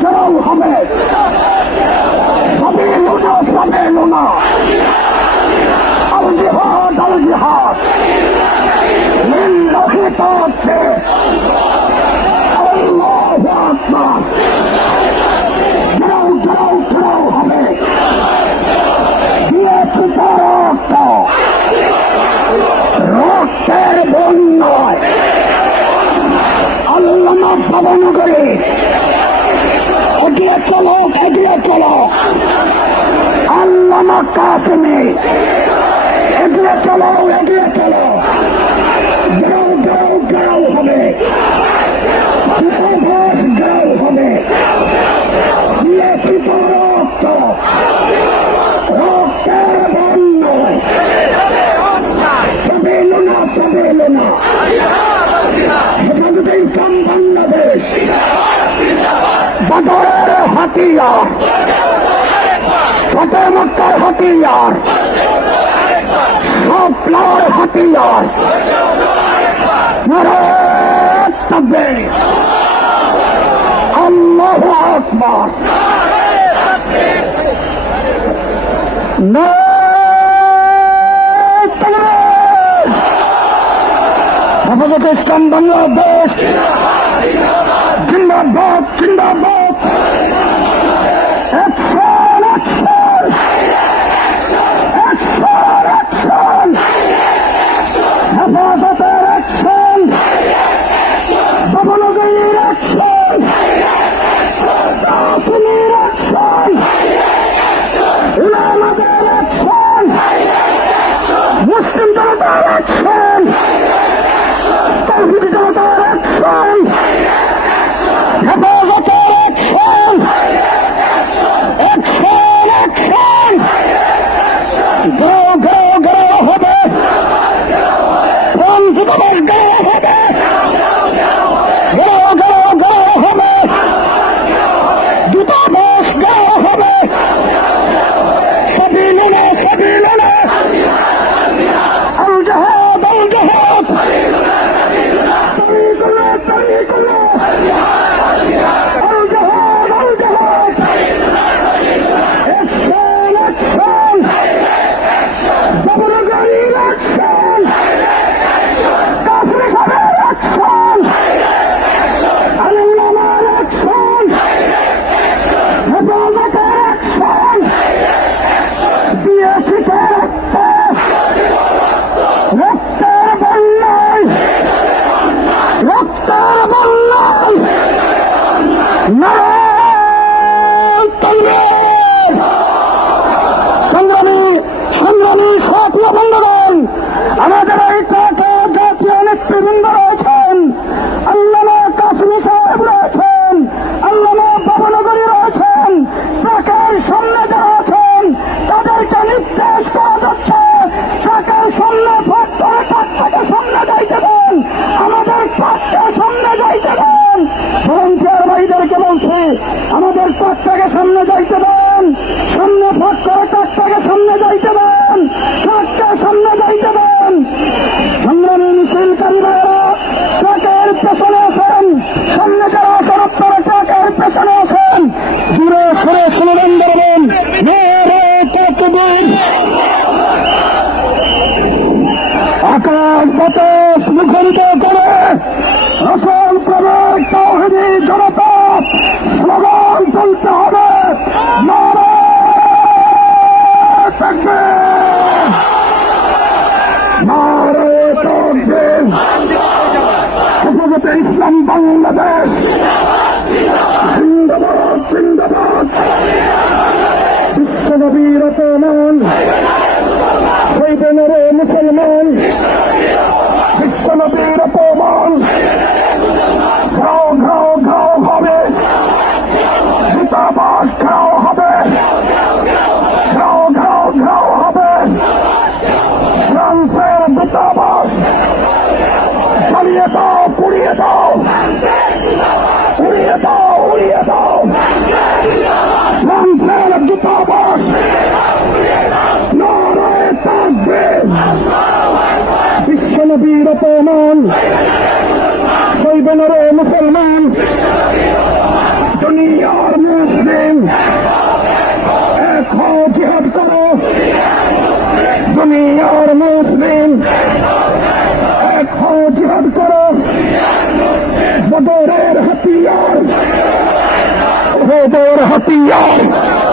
ঘেরাও হবে। সবে লোনা সবে লোনা। আল জিহাদ আল জিহাদ। লিল্লাহি তাআলা। আল্লাহু আকবার ঘেরাও ঘেরাও ঘেরাও হবে দিয়েছি তো রক্ত রক্তের বন্যায় আল্লামা ভবনগরে এগিয়ে চলো এগিয়ে চলো আল্লামা কাসমে এগিয়ে চলো এগিয়ে চলো গ্রাও গ্রাও গ্রাও হবে উপবাস গ্রাও হবে দিয়েছি তো রক্ত বাংলাদেশ হাতিয়ার ফতে মক্কার হাতিয়ার। সপ্লার হাতিয়ার। নারায়ণ তাকবীর আল্লাহু আকবার। নারায়ণ তাকবীর হেফাজতে ইসলাম বাংলাদেশ। জিন্দাবাদ জিন্দাবাদ। Action action Fire! No! আমাদের ট্রাকটাকে সামনে যাইতে দেন। সামনে ফাঁক করে ট্রাকটাকে সামনে যাইতে দেন। ট্রাককে সামনে যাইতে দেন। সংগ্রামী মিছিলকারী ভাইয়েরা ট্রাকের পেছনে আসেন। সামনে যারা আসেন, আপনারা ট্রাকের পেছনে আসেন। জুড়ে সরে স্লোগান ধরবেন। আকাশ বাতাস মুখরিত করে। রসল প্রবেশ তৌহিদি জনতা স্লোগান তুলতে হবে। ইসলাম বাংলাদেশ। জিন্দাবাদ জিন্দাবাদ। বিশ্বনবীর অপমান। শৈবেনের মুসলমান। বিশ্বনবীর অপমান। দূতাবাস জ্বালিয়ে দাও, পুড়িয়ে দাও। উড়িয়ে দাও উড়িয়ে দাও। ফ্রান্সের দূতাবাস। নারায় থাকবে। বিশ্বনবীর অপমান। সৈবনের মুসলমান। দুনিয়ার মুসলিম এক হও জিহাদ করো দুনিয়ার মুসলিম এক হও জিহাদ করো বদর হাতিয়ার।